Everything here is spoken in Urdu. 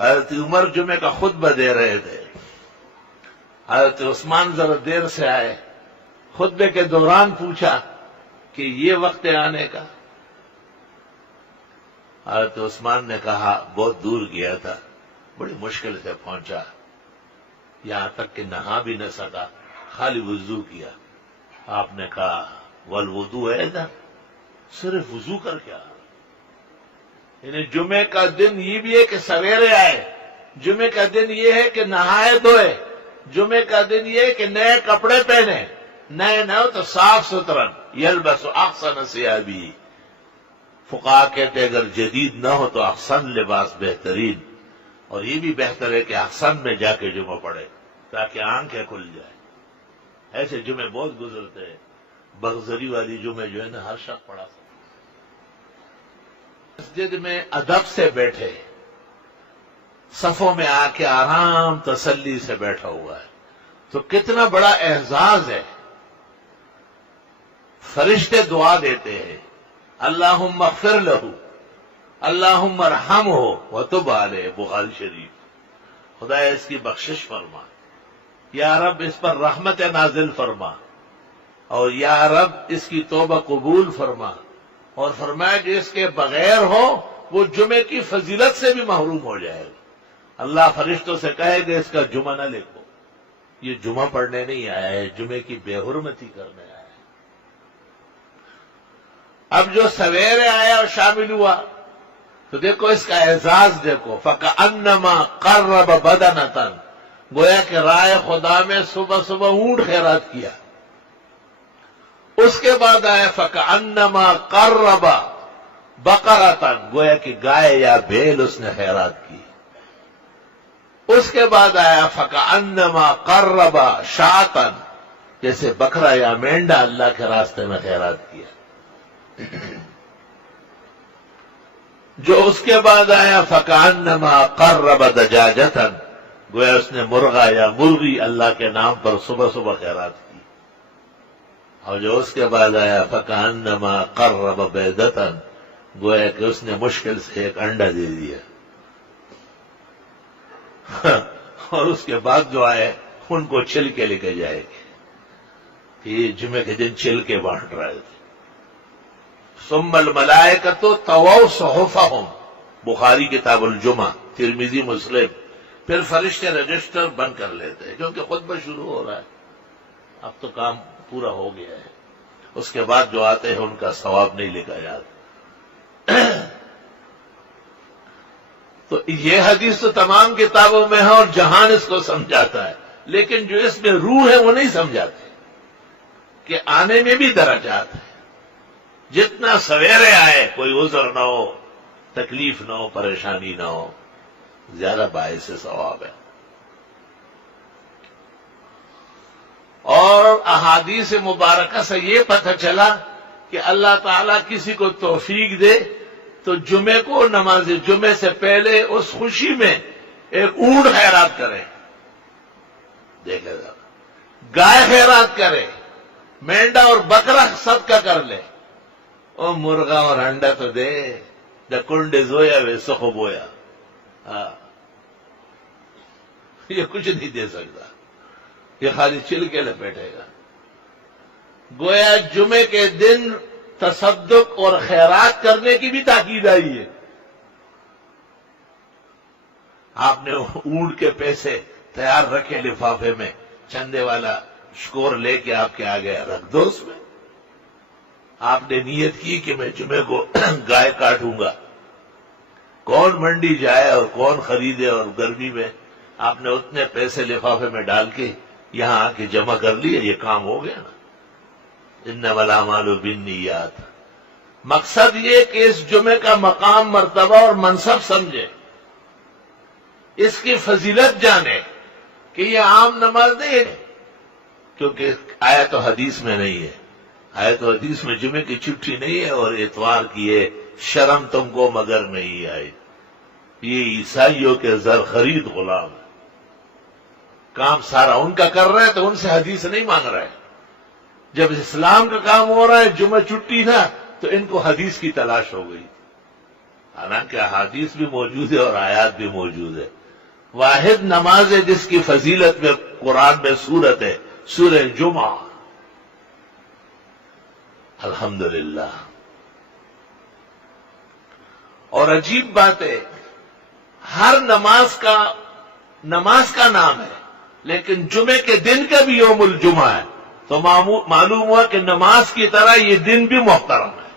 حضرت عمر جمعے کا خطبہ دے رہے تھے، حضرت عثمان ذرا دیر سے آئے، خطبے کے دوران پوچھا کہ یہ وقت ہے آنے کا؟ حضرت عثمان نے کہا بہت دور گیا تھا، بڑی مشکل سے پہنچا، یہاں تک کہ نہا بھی نہ سکا، خالی وضو کیا۔ آپ نے کہا والوضو ہے ادھر، صرف وضو کر کے آ۔ یعنی جمعے کا دن یہ بھی ہے کہ سویرے آئے، جمعے کا دن یہ ہے کہ نہائے دھوئے، جمعے کا دن یہ ہے کہ نئے کپڑے پہنے، نئے نہ ہو تو صاف ستھرن، یلبس احسن ثیابی۔ فقہا کہتے اگر جدید نہ ہو تو احسن لباس بہترین، اور یہ بھی بہتر ہے کہ احسن میں جا کے جمعہ پڑھے تاکہ آنکھیں کھل جائیں۔ ایسے جمعے بہت گزرتے ہیں، بغزری والی جمعے جو ہے نا ہر شخص پڑھا سکتا۔ مسجد میں ادب سے بیٹھے، صفوں میں آ کے آرام تسلی سے بیٹھا ہوا ہے تو کتنا بڑا اعزاز ہے۔ فرشتے دعا دیتے ہیں اللہم اغفر لہو، اللہم ارحمہ وتب علیہ، بخاری شریف۔ خدا اس کی بخشش فرما، یا رب اس پر رحمت نازل فرما، اور یا رب اس کی توبہ قبول فرما، اور فرمایا کہ اس کے بغیر ہو وہ جمعے کی فضیلت سے بھی محروم ہو جائے گا۔ اللہ فرشتوں سے کہے کہ اس کا جمعہ نہ لکھو، یہ جمعہ پڑھنے نہیں آیا ہے، جمعے کی بے حرمتی کرنے آیا ہے۔ اب جو سویرے آیا اور شامل ہوا تو دیکھو اس کا اعزاز دیکھو، فَكَأَنَّمَا قَرَّبَ بَدَنَةً، گویا کہ رائے خدا میں صبح صبح اونٹ خیرات کیا۔ اس کے بعد آیا فَكَأَنَّمَا قَرَّبَ بَقَرَةً، گویا کہ گائے یا بیل اس نے خیرات کی۔ اس کے بعد آیا فَكَأَنَّمَا قَرَّبَ شَاةً، جیسے بکرا یا مینڈا اللہ کے راستے میں خیرات کیا۔ جو اس کے بعد آیا فَكَأَنَّمَا قَرَّبَ دَجَاجَةً، گویا اس نے مرغا یا مرغی اللہ کے نام پر صبح صبح خیرات کی۔ اور جو اس کے بعد آیا فَكَأَنَّمَا قَرَّبَ بَيْضَةً، گویا کہ اس نے مشکل سے ایک انڈا دے دیا۔ اور اس کے بعد جو آئے ان کو چھل کے لے کے جائے گے کہ یہ جمعے کے دن چھل کے بانٹ رہے تھے۔ ثم الملائکۃ طووا صحفہم، بخاری کتاب الجمعہ، ترمذی مسلم۔ پھر فرشتے رجسٹر بند کر لیتے ہیں کیونکہ خطبہ شروع ہو رہا ہے، اب تو کام پورا ہو گیا ہے۔ اس کے بعد جو آتے ہیں ان کا ثواب نہیں لکھا جاتا۔ تو یہ حدیث تو تمام کتابوں میں ہے اور جہان اس کو سمجھاتا ہے، لیکن جو اس میں روح ہے وہ نہیں سمجھاتے کہ آنے میں بھی درجات ہیں۔ جتنا سویرے آئے، کوئی عذر نہ ہو، تکلیف نہ ہو، پریشانی نہ ہو، زیادہ باعث ثواب ہے۔ اور احادیث مبارکہ سے یہ پتہ چلا کہ اللہ تعالیٰ کسی کو توفیق دے تو جمعے کو نماز جمعے سے پہلے اس خوشی میں ایک اونٹ خیرات کرے، دیکھے ذرا، گائے خیرات کرے، مینڈا اور بکرا صدقہ کر لے، او مرغا اور انڈا تو دے، دا کنڈے زویا وے سخو بویا، یہ کچھ نہیں دے سکتا، یہ خالی چل کے لپیٹے گا۔ گویا جمعے کے دن تصدق اور خیرات کرنے کی بھی تاکید آئی ہے۔ آپ نے اونٹ کے پیسے تیار رکھے لفافے میں، چندے والا شکور لے کے آپ کے آگے رکھ دو، اس میں آپ نے نیت کی کہ میں جمعے کو گائے کاٹوں گا۔ کون منڈی جائے اور کون خریدے، اور گرمی میں آپ نے اتنے پیسے لفافے میں ڈال کے یہاں آ کے جمع کر لیے، یہ کام ہو گیا نا۔ انما الاعمال بالنیات۔ مقصد یہ کہ اس جمعے کا مقام، مرتبہ اور منصب سمجھے، اس کی فضیلت جانے کہ یہ عام نماز نہیں ہے، کیونکہ آیا تو حدیث میں نہیں ہے، آیا تو حدیث میں جمعے کی چھٹی نہیں ہے، اور اتوار کی ہے شرم تم کو مگر نہیں آئی۔ یہ عیسائیوں کے زر خرید غلام ہے، کام سارا ان کا کر رہے ہیں تو ان سے حدیث نہیں مانگ رہے۔ جب اسلام کا کام ہو رہا ہے، جمعہ چھٹی تھا تو ان کو حدیث کی تلاش ہو گئی۔ حالانکہ احادیث بھی موجود ہے اور آیات بھی موجود ہے. واحد نماز ہے جس کی فضیلت میں قرآن میں سورت ہے، سورہ جمعہ. الحمدللہ. اور عجیب بات ہے، ہر نماز کا نام ہے، لیکن جمعے کے دن کا بھی یوم الجمعہ ہے. تو معلوم ہوا کہ نماز کی طرح یہ دن بھی محترم ہے.